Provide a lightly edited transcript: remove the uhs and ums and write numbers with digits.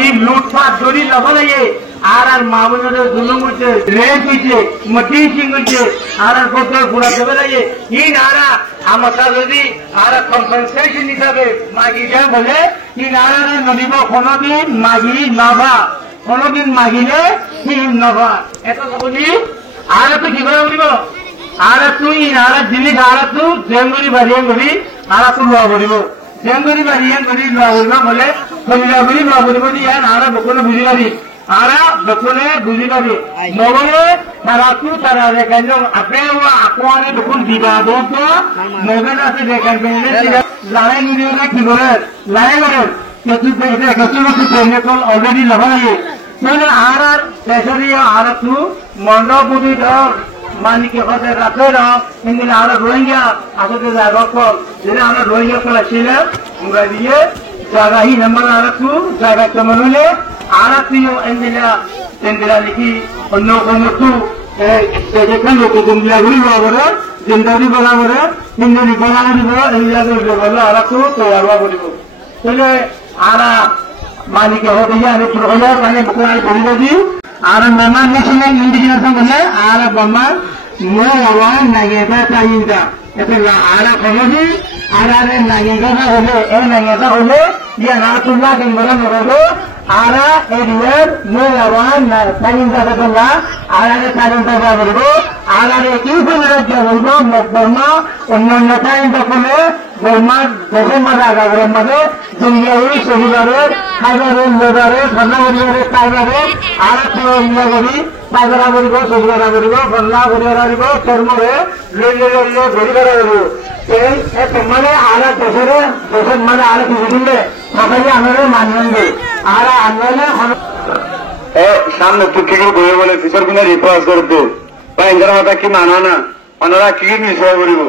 যদি লুটপাট যদি লফা লাগে আর মামুনের জুলুম করছে রেপ হয়েছে টিচিং হয়েছে আর কত ঘোরা দেবে লাগে ই নারা আমার যদি আর কম্পেনসেশন হিসাবে মাগিটা বলে ই নারা নদীব কোনোদিন মাগি নভা কোনোদিন মাগিলে কি নভা এটা বলি আর তো কি করে বলিব আর তুই আর জিনিস আর তু জেঙ্গুরি বাড়িয়ে করি আর তু লোয়া করিব জেঙ্গুরি বাড়িয়ে করি লোয়া করিব বলে করিলা করি লোয়া করিব ইয়ান আর বকুনে বুঝি পারি আর বকুনে বুঝি পারি নগরে তারা তু তারা রেখান আপনি আকোয়ানে বকুন বিবাদ তো নগর আছে রেখান লাগাই নিয়ে কি করে লাগাই করে অলরেডি লভা লাগে মানে আর পেশারি আর তু মন্ডপুরি মানিকে হতে রাখে কিন্তু আমরা রোহিঙ্গা আসলে জায়গা কল যেটা আমরা রোহিঙ্গা কল ছিলাম আমরা দিয়ে জায়গাহি নাম্বার আর তু জায়গা কেমন হলে আর তুইও এন্দিলা লিখি অন্য কোনো তু যেখানে লোক কুমিল্লা ঘুরি বলা জিন্দারি বলা করে হিন্দি বলা করিব এইগুলা বললো আর তু তৈরি করিব তাহলে আর মালিকে হতে আমি প্রয়োজন মানে করিব দিই আর মেমান ন্যাশনাল ইন্ডিজিনাস বলে আর বর্মার মোয়ান নাগেটা চাইদা এটা আর কমদি আর নাগেটা হলে এই নাগেটা হলে ইয়া না তুলা কেমন হলো আর এরিয়ার মোয়ান চাইদা বলা আর চাইদা বলবো আর কি বলে বলবো বর্মা অন্যান্য চাইদা বলে বর্মার বর্মার আগা বর্মারে দুনিয়ায় শনিবারে খাইবারে লোবারে সন্ধ্যাবারে খাইবারে আর করি পাইবারা করিব সবুরা করিব বন্যা করিবার করিব কর্মরে লইলে লইলে ঘুরিবার করিব এই মানে আর দেশের মানে আর কিছু দিলে সবাই আমাদের মানবে আর আন্দোলনে সামনে তুই কি করে বলে ফিচার গুলো রিফার্স করতো বা ইন্টার মাথা কি মানো না ওনারা কি মিস করিব